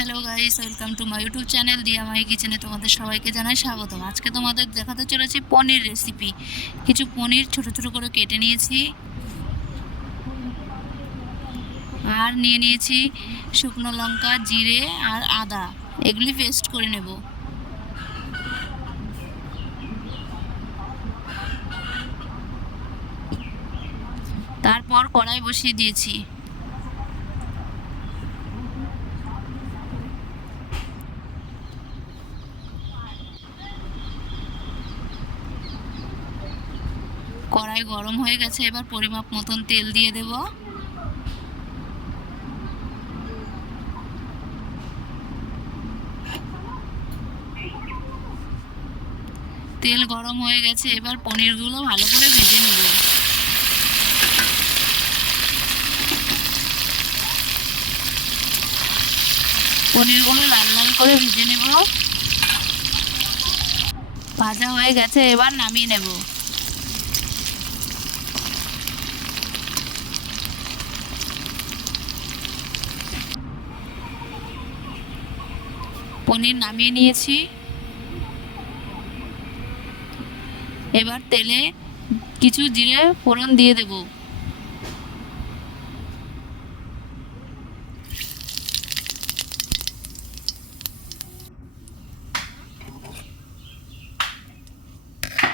Hello guys, welcome to my YouTube channel দিয়া মাই কিচেনে তোমাদের সবাইকে জানাই স্বাগতম। আজকে তোমাদের দেখাতে চলেছি পনির রেসিপি। কিছু পনির ছোট ছোট করে কেটে নিয়েছি, আর নিয়ে নিয়েছি শুকনো লঙ্কা, জিরে আর আদা। এগুলি পেস্ট করে নেব। তারপর কড়াই বসিয়ে দিয়েছি। কড়াই গরম হয়ে গেছে, এবার পরিমাপ মতন তেল দিয়ে দেব। তেল গরম হয়ে গেছে, এবার পনিরগুলো ভালো করে ভেজে নেব। পনিরগুলো লাল লাল করে ভেজে নেব। ভাজা হয়ে গেছে, এবার নামিয়ে নেব। পনির নামিয়ে নিয়েছি। এবার তেলে কিছু জিরে ফোড়ন দিয়ে দেব।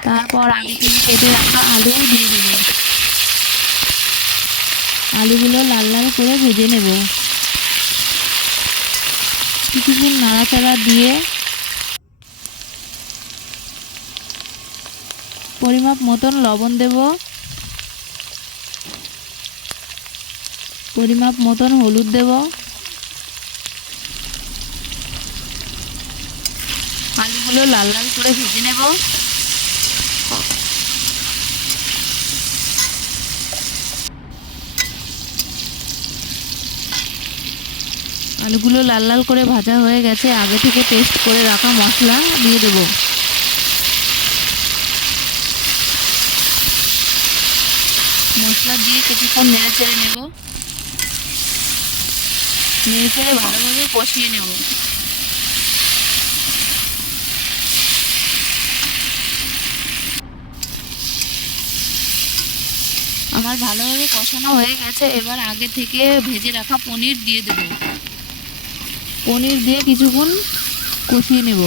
তারপর আগে থেকে কেটে রাখা আলু দিয়ে দেব। আলুগুলো লাল লাল করে ভেজে নেব। কিছুক্ষণ নাড়াচাড়া দিয়ে পরিমাপ মতন লবণ দেব, পরিমাপ মতন হলুদ দেব। আলুগুলো লাল লাল করে ভেজে নেব। আলুগুলো লাল লাল করে ভাজা হয়ে গেছে, আগে থেকে পেস্ট করে রাখা মশলা দিয়ে দেব। মশলা দিয়ে কিছুক্ষণ নেড়ে চেড়ে নেব। নেড়ে চেড়ে ভালোভাবে কষিয়ে নেব। আমার ভালোভাবে কষানো হয়ে গেছে, এবার আগে থেকে ভেজে রাখা পনির দিয়ে দেব। পনির দিয়ে কিছুক্ষণ কষিয়ে নেব।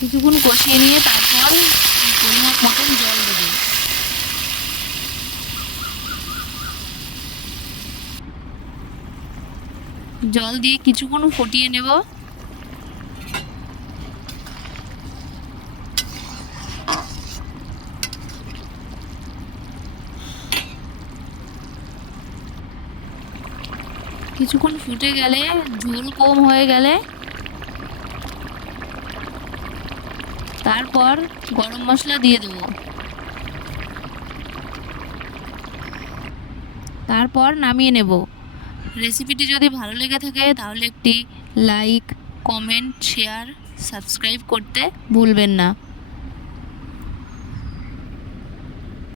কিছুক্ষণ কষিয়ে নিয়ে তারপর পরিমাপ মতন জল দেব। জল দিয়ে কিছুক্ষণ ফুটিয়ে নেব। কিছুক্ষণ ফুটে গেলে, ঝোল কম হয়ে গেলে তারপর গরম মশলা দিয়ে দেব। তারপর নামিয়ে নেব। রেসিপিটি যদি ভালো লেগে থাকে তাহলে একটি লাইক, কমেন্ট, শেয়ার, সাবস্ক্রাইব করতে ভুলবেন না।